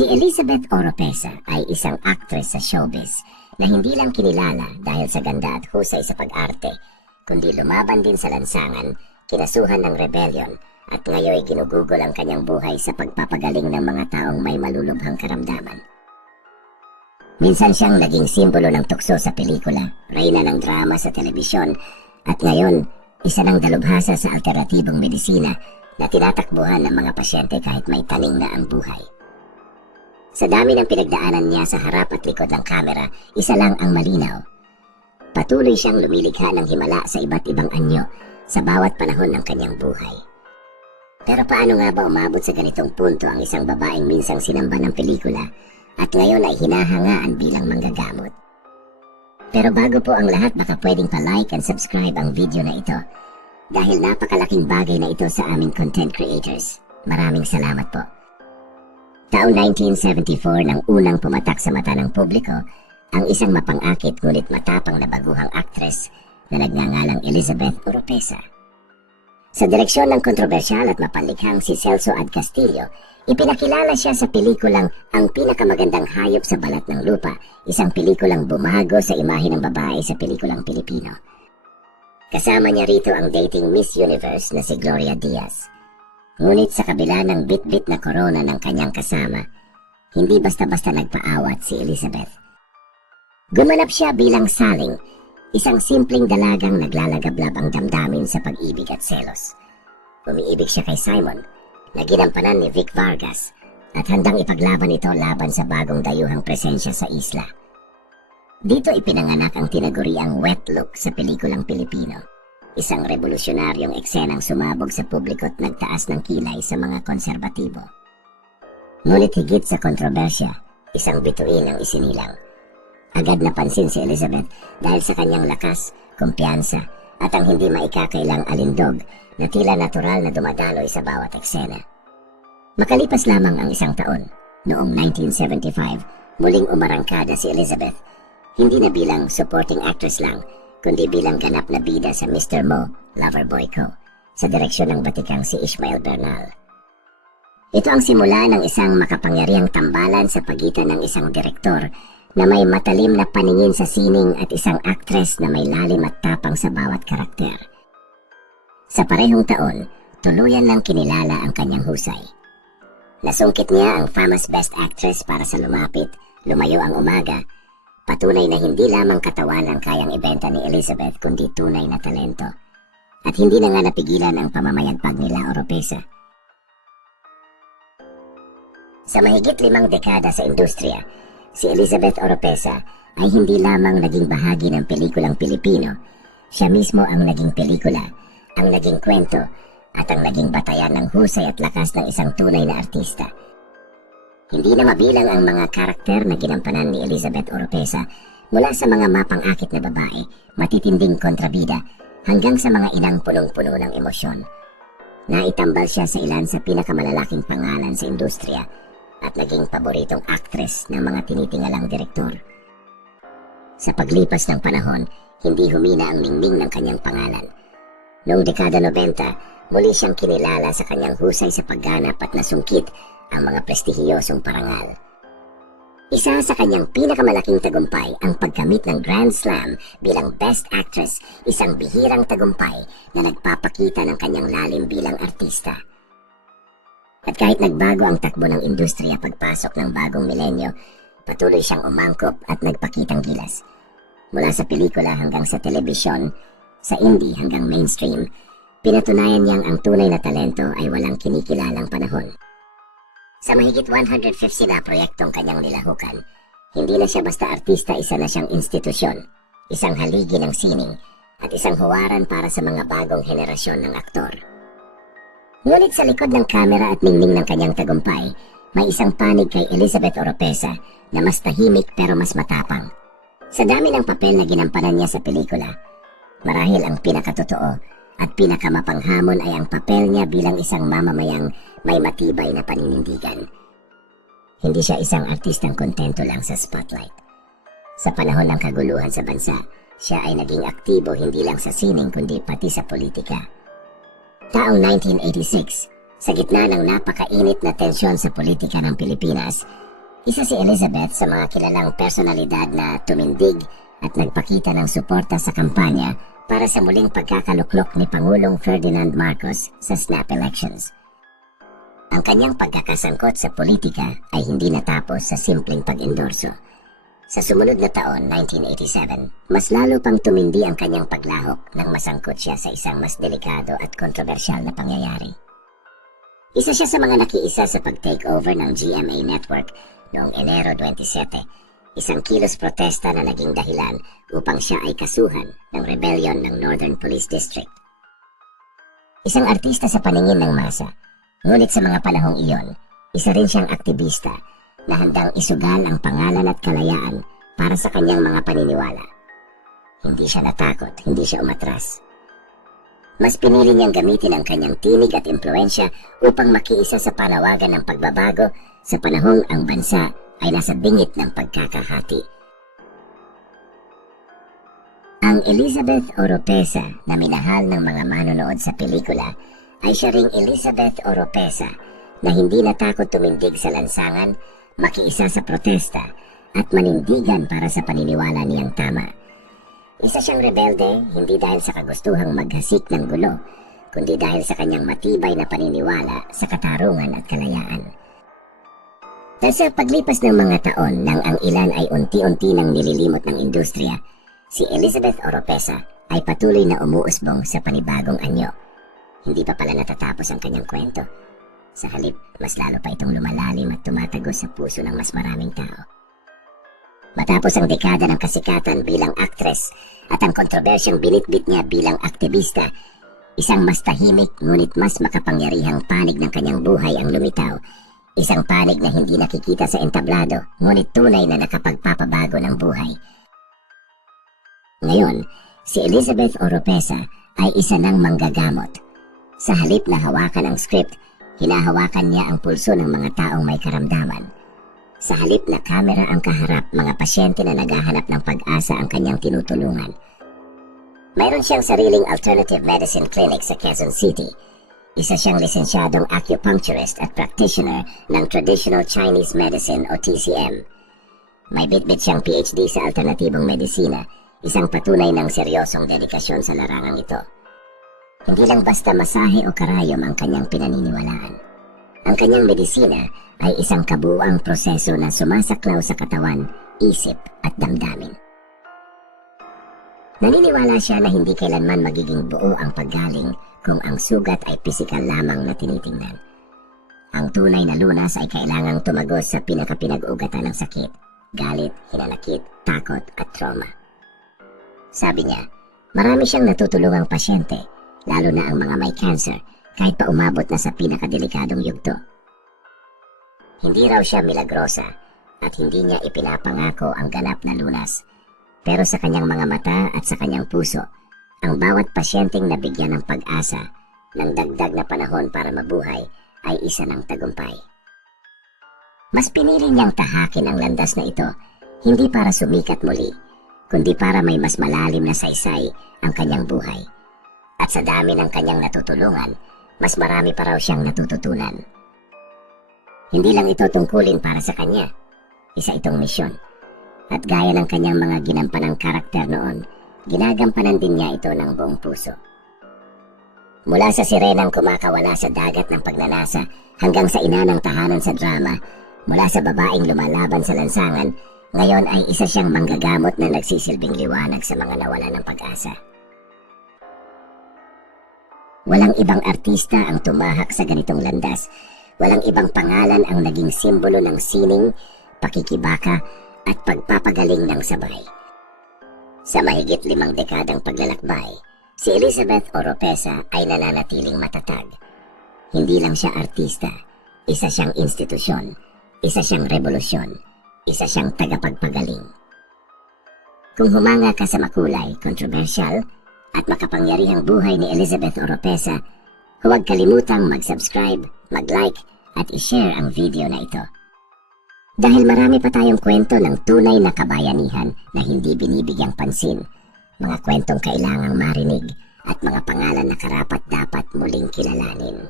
Si Elizabeth Oropesa ay isang actress sa showbiz na hindi lang kinilala dahil sa ganda at husay sa pag-arte, kundi lumaban din sa lansangan, kinasuhan ng rebellion, at ngayon ginugugol ang kanyang buhay sa pagpapagaling ng mga taong may malulubhang karamdaman. Minsan siyang naging simbolo ng tukso sa pelikula, reyna ng drama sa telebisyon, at ngayon, isa ng dalubhasa sa alternatibong medisina na tinatakbuhan ng mga pasyente kahit may taling na ang buhay. Sa dami ng pinagdaanan niya sa harap at likod ng kamera, isa lang ang malinaw. Patuloy siyang lumilikha ng himala sa iba't ibang anyo sa bawat panahon ng kanyang buhay. Pero paano nga ba umabot sa ganitong punto ang isang babaeng minsang sinamba ng pelikula at ngayon ay hinahangaan bilang manggagamot? Pero bago po ang lahat, baka pwedeng pa-like and subscribe ang video na ito dahil napakalaking bagay na ito sa aming content creators. Maraming salamat po. Taong 1974 nang unang pumatak sa mata ng publiko ang isang mapang-akit ngunit matapang na baguhang aktres na nagngangalang Elizabeth Oropesa. Sa direksyon ng kontrobersyal at mapanlikhang si Celso Ad Castillo, ipinakilala siya sa pelikulang Ang Pinakamagandang Hayop sa Balat ng Lupa, isang pelikulang bumago sa imahe ng babae sa pelikulang Pilipino. Kasama niya rito ang dating Miss Universe na si Gloria Diaz. Ngunit sa kabila ng bit-bit na korona ng kanyang kasama, hindi basta-basta nagpaawat si Elizabeth. Gumanap siya bilang Saling, isang simpleng dalagang naglalagablab ang damdamin sa pag-ibig at selos. Umiibig siya kay Simon, na ginampanan ni Vic Vargas, at handang ipaglaban ito laban sa bagong dayuhang presensya sa isla. Dito ipinanganak ang tinaguriang wet look sa pelikulang Pilipino. Isang revolusyonaryong eksenang sumabog sa publiko at nagtaas ng kilay sa mga konserbatibo. Ngunit higit sa kontrobersya, isang bituin ang isinilang. Agad napansin si Elizabeth dahil sa kanyang lakas, kumpiyansa, at ang hindi maikakailang alindog na tila natural na dumadaloy sa bawat eksena. Makalipas lamang ang isang taon, noong 1975, muling umarangkada si Elizabeth, hindi na bilang supporting actress lang, kundi bilang ganap na bida sa Mr. Mo, Loverboy Ko, sa direksyon ng batikang si Ishmael Bernal. Ito ang simula ng isang makapangyarihang tambalan sa pagitan ng isang direktor na may matalim na paningin sa sining at isang aktres na may lalim at tapang sa bawat karakter. Sa parehong taon, tuluyan lang kinilala ang kanyang husay. Nasungkit niya ang Famous Best Actress para sa Lumapit, Lumayo ang Umaga. Patunay na hindi lamang katawan ang kayang ibenta ni Elizabeth kundi tunay na talento. At hindi na nga napigilan ang pamamayagpag nila Oropesa. Sa mahigit 5 dekada sa industriya, si Elizabeth Oropesa ay hindi lamang naging bahagi ng pelikulang Pilipino. Siya mismo ang naging pelikula, ang naging kwento, at ang naging batayan ng husay at lakas ng isang tunay na artista. Hindi na mabilang ang mga karakter na ginampanan ni Elizabeth Oropesa mula sa mga mapang-akit na babae, matitinding kontrabida, hanggang sa mga inang punong-puno ng emosyon. Naitambal siya sa ilan sa pinakamalalaking pangalan sa industriya at naging paboritong aktres ng mga tinitingalang direktor. Sa paglipas ng panahon, hindi humina ang ningning ng kanyang pangalan. Noong dekada 90, muli siyang kinilala sa kanyang husay sa pagganap at nasungkit ang mga prestihiyosong parangal. Isa sa kanyang pinakamalaking tagumpay ang pagkamit ng Grand Slam bilang Best Actress, isang bihirang tagumpay na nagpapakita ng kanyang lalim bilang artista. At kahit nagbago ang takbo ng industriya pagpasok ng bagong milenyo, patuloy siyang umangkop at nagpakitang gilas. Mula sa pelikula hanggang sa telebisyon, sa indie hanggang mainstream, pinatunayan niyang ang tunay na talento ay walang kinikilalang panahon. Sa mahigit 150 na proyektong kanyang nilahukan, hindi na siya basta artista, isa na siyang institusyon, isang haligi ng sining, at isang huwaran para sa mga bagong henerasyon ng aktor. Ngunit sa likod ng kamera at ningning ng kanyang tagumpay, may isang panig kay Elizabeth Oropesa na mas tahimik pero mas matapang. Sa dami ng papel na ginampanan niya sa pelikula, marahil ang pinakatotoo at pinakamapanghamon ay ang papel niya bilang isang mamamayang may matibay na paninindigan. Hindi siya isang artistang kontento lang sa spotlight. Sa panahon ng kaguluhan sa bansa, siya ay naging aktibo hindi lang sa sining kundi pati sa politika. Taong 1986, sa gitna ng napakainit na tensyon sa politika ng Pilipinas, Isa si Elizabeth sa mga kilalang personalidad na tumindig at nagpakita ng suporta sa kampanya para sa muling pagkakaluklok ni Pangulong Ferdinand Marcos sa snap elections. Ang kanyang pagkakasangkot sa politika ay hindi natapos sa simpleng pag-endorso. Sa sumunod na taon, 1987, mas lalo pang tumindi ang kanyang paglahok nang masangkot siya sa isang mas delikado at kontrobersyal na pangyayari. Isa siya sa mga nakiisa sa pag-takeover ng GMA Network noong Enero 27, isang kilos protesta na naging dahilan upang siya ay kasuhan ng rebellion ng Northern Police District. Isang artista sa paningin ng masa, ngunit sa mga panahong iyon, isa rin siyang aktivista na handang isugal ang pangalan at kalayaan para sa kanyang mga paniniwala. Hindi siya natakot, hindi siya umatras. Mas pinili niyang gamitin ang kanyang tinig at impluensya upang makiisa sa panawagan ng pagbabago sa panahong ang bansa ay nasa bingit ng pagkakahati. Ang Elizabeth Oropesa na minahal ng mga manonood sa pelikula ay siya ring Elizabeth Oropesa na hindi natakot tumindig sa lansangan, makiisa sa protesta at manindigan para sa paniniwala niyang tama. Isa siyang rebelde hindi dahil sa kagustuhang maghasik ng gulo, kundi dahil sa kanyang matibay na paniniwala sa katarungan at kalayaan. Dahil sa paglipas ng mga taon nang ang ilan ay unti-unti nang nililimot ng industriya, si Elizabeth Oropesa ay patuloy na umuusbong sa panibagong anyo. Hindi pa pala natatapos ang kanyang kwento. Sa halip, mas lalo pa itong lumalalim at tumatagos sa puso ng mas maraming tao. Matapos ang dekada ng kasikatan bilang aktres at ang kontrobersyang binitbit niya bilang aktivista, isang mas tahimik ngunit mas makapangyarihang panig ng kanyang buhay ang lumitaw. Isang panig na hindi nakikita sa entablado ngunit tunay na nakapagpapabago ng buhay. Ngayon, si Elizabeth Oropesa ay isa ng manggagamot. Sa halip na hawakan ang script, hinahawakan niya ang pulso ng mga taong may karamdaman. Sa halip na kamera ang kaharap, mga pasyente na naghahanap ng pag-asa ang kanyang tinutulungan. Mayroon siyang sariling alternative medicine clinic sa Quezon City. Isa siyang lisensyadong acupuncturist at practitioner ng traditional Chinese medicine o TCM. May bitbit siyang PhD sa alternatibong medisina, isang patunay ng seryosong dedikasyon sa larangang ito. Hindi lang basta masahe o karayom ang kanyang pinaniniwalaan. Ang kanyang medisina ay isang kabuuang proseso na sumasaklaw sa katawan, isip at damdamin. Naniniwala siya na hindi kailanman magiging buo ang paggaling kung ang sugat ay pisikal lamang na tinitingnan. Ang tunay na lunas ay kailangang tumagos sa pinakapinag-ugatan ng sakit, galit, hinanakit, takot at trauma. Sabi niya, marami siyang natutulungang pasyente, lalo na ang mga may cancer, kahit pa umabot na sa pinakadelikadong yugto. Hindi raw siya milagrosa at hindi niya ipinapangako ang ganap na lunas. Pero sa kanyang mga mata at sa kanyang puso, ang bawat pasyenteng nabigyan ng pag-asa ng dagdag na panahon para mabuhay ay isa ng tagumpay. Mas pinili niyang tahakin ang landas na ito, hindi para sumikat muli, kundi para may mas malalim na saysay ang kanyang buhay. At sa dami ng kanyang natutulungan, mas marami pa raw siyang natututunan. Hindi lang ito tungkulin para sa kanya, isa itong misyon. At gaya ng kanyang mga ginampanang karakter noon, ginagampanan din niya ito ng buong puso. Mula sa sirenang kumakawala sa dagat ng pagnanasa hanggang sa inanang tahanan sa drama, mula sa babaeng lumalaban sa lansangan, ngayon ay isa siyang manggagamot na nagsisilbing liwanag sa mga nawala ng pag-asa. Walang ibang artista ang tumahak sa ganitong landas. Walang ibang pangalan ang naging simbolo ng sining, pakikibaka at pagpapagaling ng sabay. Sa mahigit 5 dekadang paglalakbay, si Elizabeth Oropesa ay nananatiling matatag. Hindi lang siya artista, isa siyang institusyon, isa siyang revolusyon, isa siyang tagapagpagaling. Kung humanga ka sa makulay, kontrobersyal, at makapangyarihang buhay ni Elizabeth Oropesa, huwag kalimutang mag-subscribe, mag-like, at i-share ang video na ito. Dahil marami pa tayong kwento ng tunay na kabayanihan na hindi binibigyang pansin, mga kwentong kailangang marinig, at mga pangalan na karapat-dapat muling kilalanin.